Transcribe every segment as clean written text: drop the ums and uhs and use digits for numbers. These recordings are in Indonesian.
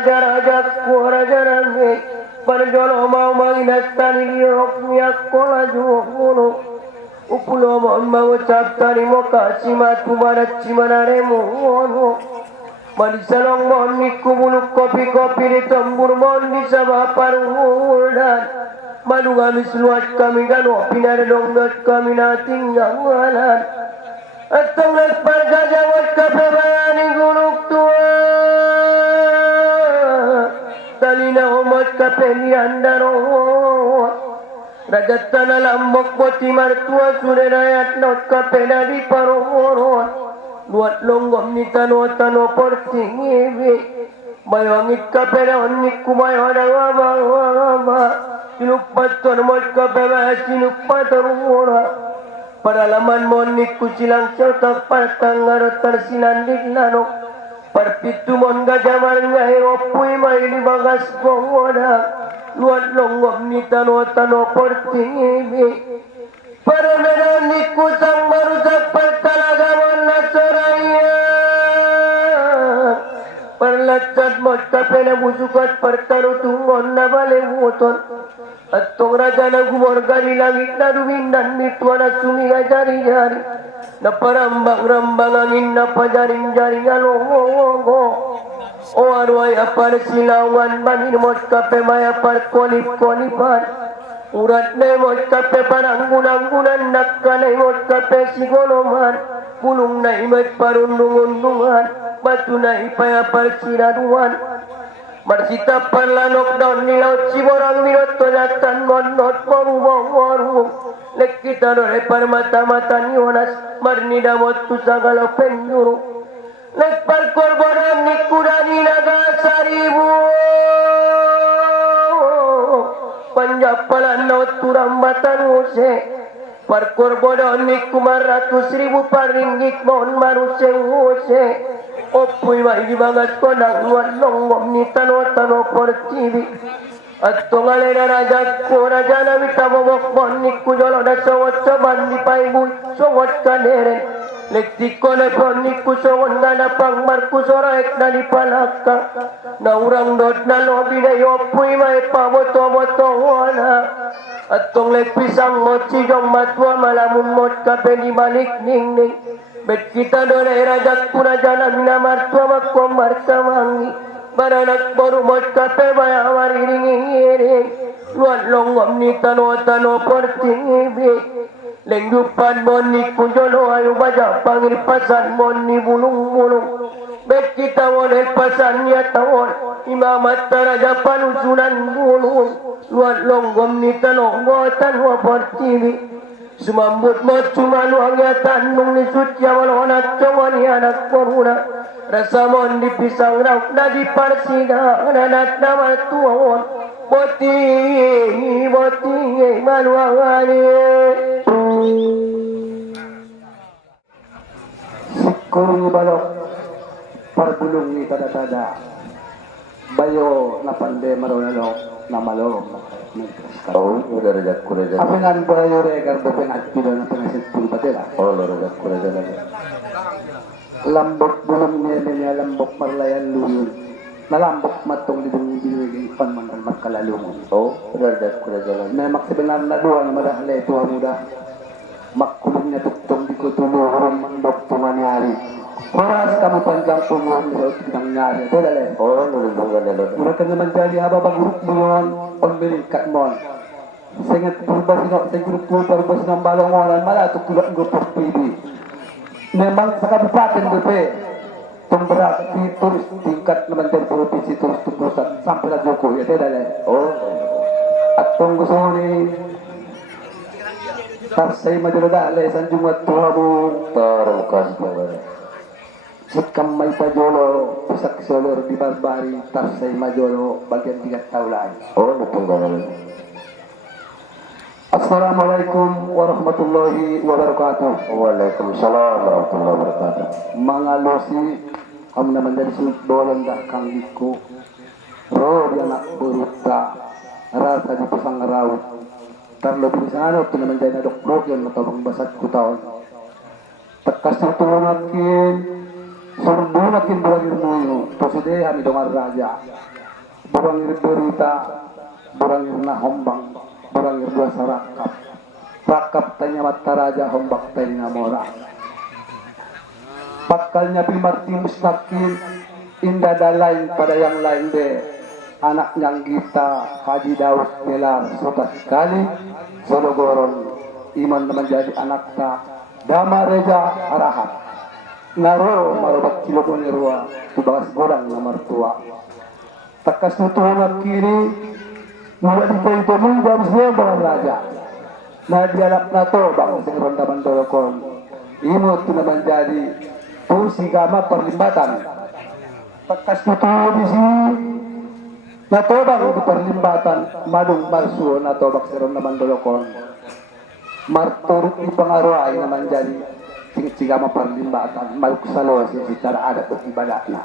raja-raja ku raja range parjolo mau manginastani diok miak kola juhunu upulo mon mau captani mo kasih matu barat cimanare mohonu manisalong mon niku buluk kopi-kopi di tembur mon di sabah parudan madu gamis luat kami dan opinare dongdot kami natinggalan atong nagparga jawat kape bayani guluk tua talina umat kape liandarot rajat tanah lambok boti martua surenayat not kape nadi parorot luat longgom ni tano portingiwi bayangit kape na onik kumayo na wama sinupat ton mot kape baya sinupat rura Padalaman monik kucilang cetak partang ngarot tersinandik lanok Parpitu mon gajamar ngai opui mai di bagas goda luat longgom ni tano portingi Paranaran niku sang marusak partalaga mon nasoraya Parlacat mot kapena busukat partarutungon na balewuton Atong raja na gumorga di langit na dumindan mitwa na sumiga jari-jari na parambang-rambang angin na pajaring-jaring alongo o arway apar silawan maninimot kape maya par kolip-kolipan urat na imot kape parang gunang-gunan nakka na imot kape sigoloman pulong na imot parundung-undungan batu na ipaya par siraduan Marsita parlanok daun ni laut siborang minot tonatan monot moru lek kita dore par mata-mata nionas marni damot tu sagala penjuru lek par korbanan ni kudani naga saribu panjapalan naut turambatan use par korbanan ni kumar 100.000 paringgit mohon maruse use Opui mai di bagas ko nang luat longgom ni tano portibi Atong alena raja ko raja na mitabobok bon ni kujolo na sawat saban di paibul sawat kaneren Lekti ko na bon ni kusawon na napang markusoraek na di palaka Na urang dot na lobi na opui mai paboto-boto wana Atong lekpisang mot sijong matwa malamun mot kape di balik ning Bet kita dole rajak puna jalan namar tua makom markamangi baranak baru mot kape baya wariringi luat longgom ni tano portingi lenggupan moni kunjolo ayu baja pangir pasan moni bulung bet kita wole pasannya tawon imamat taraja panusunan bulung luat longgom ni tano portingi Sumambut mo cuma luangnya tanung ni sutya walonat cowani anak koruna rasa mon di pisang rauk na di parsida nanat nama tuawon boti maluangani Sikuri balok parbulong ni tada bayo na pande marunalo na malo udah rejak kureja. Apingan bayo regar bepenat pila na pengasit pun patela. Rejak kureja lagi. Lambok bulong niya lambok marlayan luyun. Nalambok matong lidong binigay panmanal magkalalungon. Rejak kureja lagi. Na maksibenar na doa na madahale tuha muda. Makulong niya tuktong di ko tuluhurong mandok tumanyari. Oras kamu panjang umuhan sa utang nyari. Dole. Nulubong ganelo. Mura ka naman dali haba baguruk mo yun. Pambirikat mo. Sengat purba sino sa grupo purba sino balongonan malatok tulak ng grupo PB. Memang sa kabupaten Dupe. Tumberak di turis tingkat naman dari provinsi turis pusat sampai na Joko. Ya dole. At tunggu soni tarsay madulada lesan jumat tuhabu Tarukas bagai. Sikam may pajolo, pusak solor di barbari, tarsay majolo, bagian 3 taulay. Nupong ganelo. Assalamualaikum warahmatullahi wabarakatuh. Waalaikumsalam warahmatullahi wabarakatuh. Mga losi, kami naman dari sulit dolang dah kang liku. Roh di anak beruta, rasa di pasang rawit. Terlebih sana, itu naman dari nadok-dok yang natabang basat ku tahun. Tekas na tuwanakin, Surbunakin burangir nuyo, poside kami dongar raja. Burangir berita, burangir na hombang, burangir dua sarakap. Rakap tanya mata raja, hombak tanya mora. Pakalnya bimarti mustakin, indah dalain pada yang lain de. Anak yang kita, Haji Daud Melar, suka sekali, Sologoron, iman menjadi anak ta, Dama Reja Arahat. Naro marobat kiloko nirwa, tubagas gorang na mertua. Takas nutuhan kiri, mula di kayu itu menjam siya dengan raja. Na dialap na to, bang sing rondaman dolokon. Imut tu naman jadi, tu si gama perlimbatan. Takas nutuhan di sini, na to bang itu perlimbatan, madung marsuo na to bang si rondaman dolokon. Marturut di pengaruhay naman jadi, sing-sigama perlimbatan, maluk salos secara adat at ibadahna.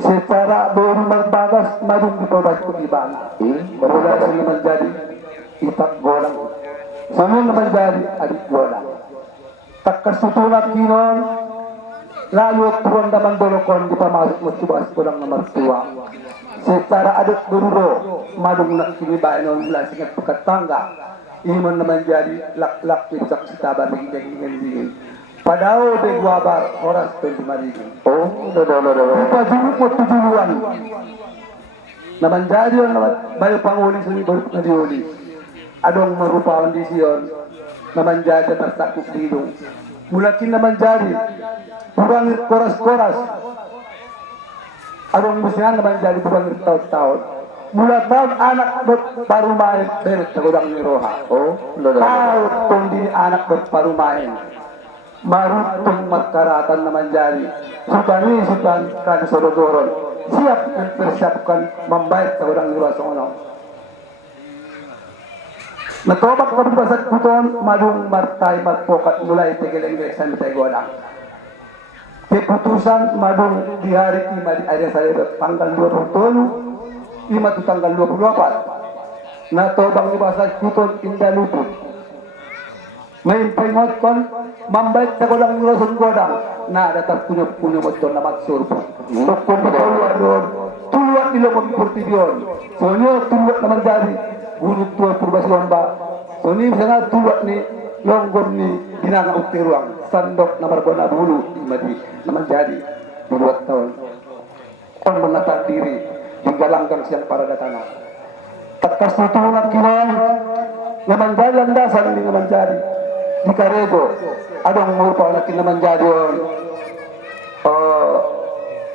Secara baru magbagas, madung dipabay ko ibana. Mula sa naman jadi, itak golang. Sunod naman jadi, adik golang. Takasutulat kinon, lalo at tuwan naman dolokon, di pa masuk mo subas ko lang na martua. Secara adat duro, madung nakikinibain nun mula singat pagkatangga. Iman naman jadi lak-lak pinsak si taba nagiging padao de guabar oras 25 riging. Oh, ipajuluk mo tujuluan. Naman jadi yun naman bayo panguli sa ibaruk na diuli. Adong marupawan di siyon naman jadi tatakuk dilong. Mulakin naman jadi burangit koras-koras. Adong musihan naman jadi burangit taot-taot. Mula tahun anak baru main beres tegudang ni roha. Oh, tahu tundi anak baru main. Marutong magkaratan naman jari. Sutani kan Sologoron. Siap mempersiapkan membayar tegudang ni roha songono. Natobak kami basat puton madung martay marpokat mulai tegeleng sa tegodang. Keputusan madung di hari ini di area saya tanggal 27 lima tu tanggal 24 na tobang ibasa kuton indah luput main pengot kon mambait sa golang ngosong godang na datang punya mo na magsurpo tokong tuluat doon tuluat nilo magportibion so nyo tuluat naman dari gunut tuwa purbasyon ba so ni misalnya tuluat ni longgon ni binanga uktiruang sandok na marbona bulu imadi naman jadi 2 tahun kon menatang diri digalanggang siyang para datana. Takas nutunat kinon, naman jadi landasan ni naman jadi. Di Karejo, adong murpa na naman jadi yun.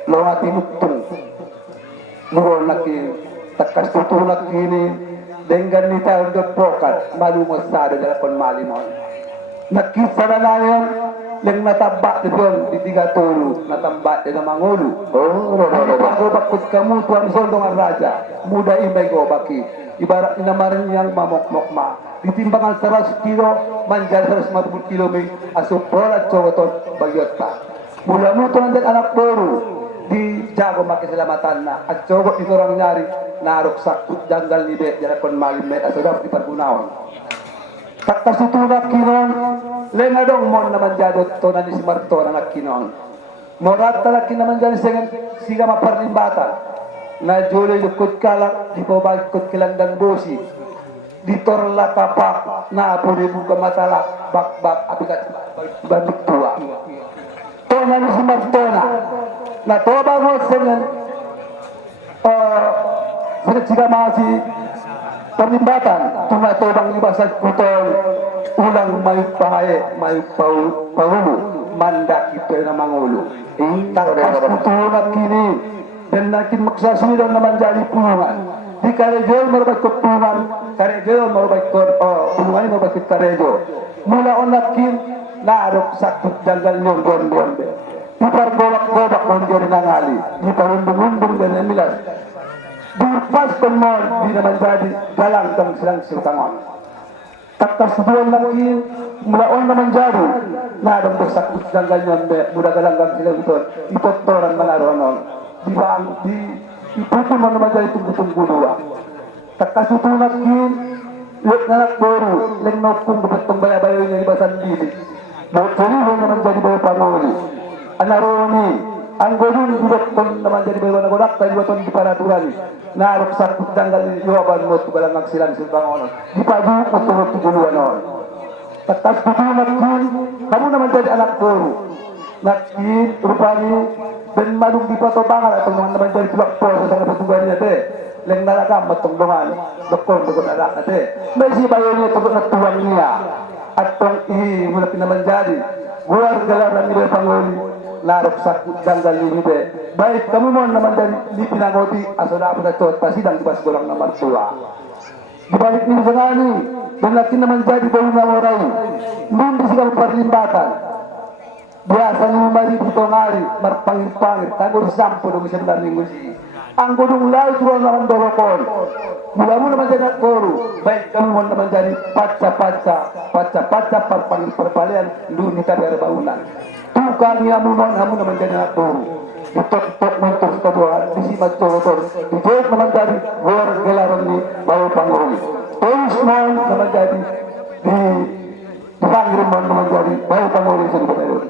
Longa tinutong. Muro na kin, takas nutunat kini, denggan ni tayo pokat, malumos sa ada kon malimon. Nakisa na namin, yang natabak doon di 30 natambak na mangulo. Bago bakit kamu tuan sondong raja muda imay ko baki ibarat inamarin yang mamok-mok ma ditimbangan 100 kilo manjar 150 kilo may asupola cowotot bagyot pa mula mo tuan dan anak baru di jago makisalamatan na at cogot ito orang nyari narok sakut janggal libe jara kon malim may asodap di pergunaon taktas itu nak kinon lenga dong mon naman jadot to na ni si Marto na kinon morat talaki naman dyan siga maparlimbatan na jole lukot kalak di bawah kot kilandan bosi di torla kapak na apuri buka matalak bak apikat balik tua to na ni si Marto na to bago sengen siga masih perlimbatan tuna to bang ibasat putol ulang mayuk pahaye mayuk paulu mandak itu na mangulo takas putunat kini dan nakin maksasuni daw naman jadi punungan di Karejo marubat ko punungan Karejo marubat ko punungan marubat ko Karejo mula onakin narok sakit janggal nyon gonde ipar gobak gonde nangali di parundung-undung dan emilas Burpas pemon di naman jadi galang dan silang siltangon. Takas buwan lagi mulaon naman jadi nadang besak janggal nyon muda galang dan silang ito ipotoran manaronon di bang di ipupun mo naman jadi tunggu-tunggu dua. Takas utunat kin lihat nganak baru leng nopung betong bayabayo yung ibasan dili. Mau naman jadi bayo panguli. anaroni ang godun dudok ton naman jadi bawa nagodak tayo ton di paraturan narok sa tanggal jawaban mo tubalang agsilan silbang ono di pagi mo turut tujuluan on tatas kudumat kun kamu naman jadi anak guru nakin rupani ben malung di patobangan atau naman jadi tulak po sa tanggal patugan niya te leng nalakam matungdungan doktor tukot anak te may si bayo niya tukot na tuwang niya at tong mula pinaman jadi guar galaran niya panguli narok sakit janggal libe baik kamu mau naman dari di pinangoti asal apa cot pasidang di pas golang nomor 2 di balik ini senani dan laki naman jadi bau namorai nun di sigal perlimbatan biasanya mari pitongari marpangir-pangir tagor sampo dong bisa benar minggu sih anggo dong lai turun naman dolokon mulamu naman jadi koru baik kamu mau naman jadi paca perpangir perpalian nun kita dari baunan tukang yamu hamu naman jadi anak turu ditok mentor kedua disimat colotor dijawab naman jadi luar gelaran ni bau pangurung terus mau naman jadi dipanggil naman jadi bau pangurung sa dipanggil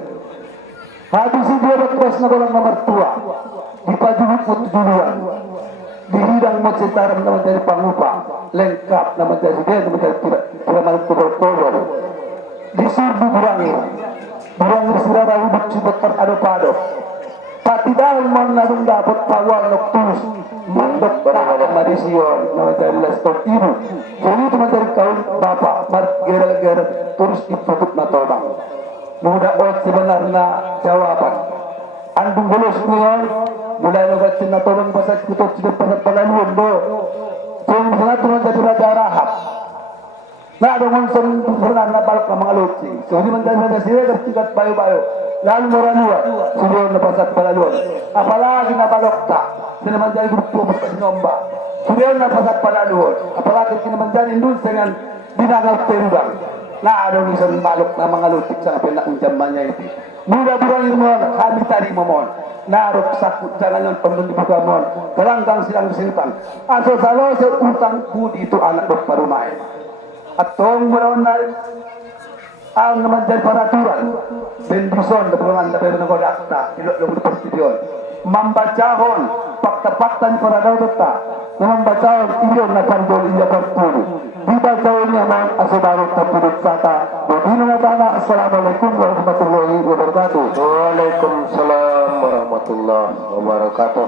habis dia terus na golang nomor 2 dipajuluk mo tujuan dihidang mo setaram naman jadi pangupa lengkap naman jadi dia naman jadi tidak malu kubur-kubur disurbu burang sirara hubut cibetar ado-pado pati dahil man narong dapat pawal noktus mandok para marision na dari lastor ibu jadi itu dari kaum bapak gera-gera terus ditutup na tobang muda ot sebenarnya jawaban andung bolos ngayon mulai nagasin na tobang basag kutot sila palaluan do kung sangat naman dari Raja Rahab na ada monson pernah na balak ng mga lutsing so di man dahil na sila tigat bayo-bayo lalu moranua sudah na pasat palaluan apalagi na balokta sila man dahil grupo mas pasinomba sudah na pasat palaluan apalagi sila man dahil indun dengan dinagaw tendang na ada isang balok na mga lutsing sa pinakang niya iti mudah-mudahan yung mga kami tari mo mon narok sakut jangan yang perlu dibuka mon gelanggang silang silpang aso salo sa utang budi itu anak berparumai atong murawan ang naman dyan paraturan bendison na pulungan na pero nagodakta ilok-lok perstition mambacahon fakta-fakta ni para daw ta na mambacahon iyon na kandol iya pertulu di bacahon niya man asobarot na pulot sata bodino nga tana assalamualaikum warahmatullahi wabarakatuh. Waalaikumsalam warahmatullahi wabarakatuh.